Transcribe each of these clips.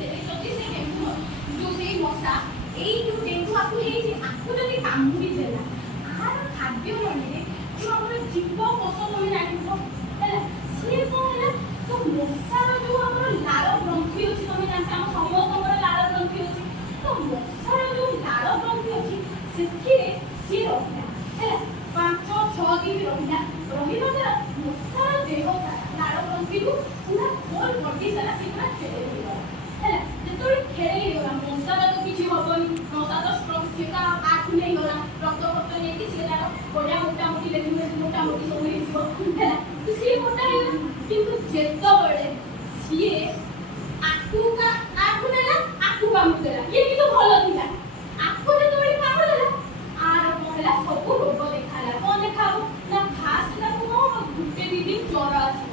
ଦେଲେ ଯଦି ସେ ଡେଙ୍ଗୁ ଯୋଉ ସେଇ ମଶା ଏଇ ଯୋଉ ଡେଙ୍ଗୁ ଆକୁ ହେଇଛି ଆକୁ ଯଦି କାମୁଡ଼ି ଦେଲା ଆର ଖାଦ୍ୟ ନଳୀରେ ଯୋଉ ଆମର ଜୀବ କୋଷ ତମେ ଜାଣିଥିବ ହେଲା ସିଏ କଣ ହେଲା ତ ମଶାର ଯୋଉ ଆମର ଲାଳ ଗ୍ରନ୍ଥି ଅଛି ତମେ ଜାଣିଛ ଆମ ସମସ୍ତଙ୍କର ଲାଳ ଗ୍ରନ୍ଥି ଅଛି ତ ମଶାର ଯୋଉ ଲାଳ ଗ୍ରନ୍ଥି ଅଛି ସେଥିରେ ସିଏ ରହିଲା ହେଲା 5-6 ଦିନ ରହିଲା ରହିବା ଦ୍ୱାରା ମଶାର ଦେହ ସାରା ଲାଳ ଗ୍ରନ୍ଥିରୁ ପୁରା ହୋଲ୍ ବଡି ସାରା ସେ ପୁରା ଖେଳେଇ ହେଇଗଲା ହେଲା ଯେତେବେଳେ ଖେଳେଇ ହେଇଗଲା ମଶାର ତ କିଛି ହବନି ମଶା ତ ଷ୍ଟ୍ରଙ୍ଗ ସେ ତା ଆଠୁ ନେଇଗଲା ରକ୍ତ ଫକ୍ତ ନେଇକି ସିଏ ତାର ବଢିଆ ମୋଟାମୋଟି ଦେଖିବେ ମୋଟାମୋଟି ସବୁ ହେଇଯିବ ହେଲା ତ ସିଏ ମୋଟା ହେଇଗଲା କିନ୍ତୁ ଯେତେବେଳେ ସିଏ ଆଠୁ ନେଲା ଆଠୁ କାମୁଡ଼ି ଦେଲା ଇଏ କିନ୍ତୁ ଭଲ ଥିଲା ଆକୁ ଯେତେବେଳେ କାମୁଡ଼ି ଦେଲା ଆର କଣ ହେଲା ସବୁ ରୋଗ ଦେଖାଲା କଣ ଦେଖାବ ନା ଫାଷ୍ଟ ତାକୁ କଣ ହବ ଗୋଟେ ଦି ଦିନ ଜ୍ୱର ଆସିବ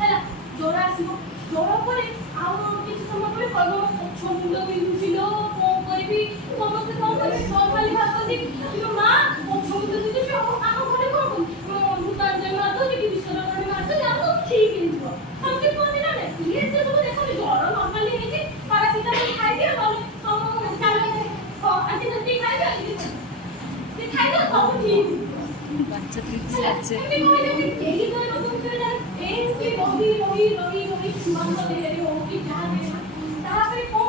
ହେଲା ଜ୍ୱର ଆସିବ ଜ୍ୱର ପରେ ଆଉ କିଛି ସମୟ ପରେ କହିବ ପଛ ମୁଣ୍ଡ ବିନ୍ଧୁଛି ଲୋ କଣ କରିବି ସମସ୍ତେ କଣ କରିବେ ଖାଲି ଭାବନ୍ତି କିନ୍ତୁ ମା ପଛ ମୁଣ୍ଡ ବିନ୍ଧୁଛି ଆମ ଘରେ କଣ ଭୂତାଣୁ ମାରିଦଉଛି କି ବିଷାଣୁ ମାରିଦଉଛି ଆଉ ସବୁ ଠିକ ହେଇଯିବ ସମସ୍ତେ କୁହନ୍ତି ନା ଇଏ ଏତେ ସବୁ ଦେଖନ୍ତି ଜ୍ୱର ନର୍ମାଲି ହେଇଛି ପାରାସିଟାମଲ ଖାଇଦିଅ ନହେଲେ ଚାଲ ଆଣ୍ଟିବାୟୋଟିକ୍ ଖାଇଦିଅ ଖାଇଦିଅ ସବୁ ଠିକ বাচ্চা দিচ্ছে আছে এই রহি ছুଆଙ୍କ ଦେହରେ ହଉ କି ଯାହା ଦେହରେ ତାପରେ କଣ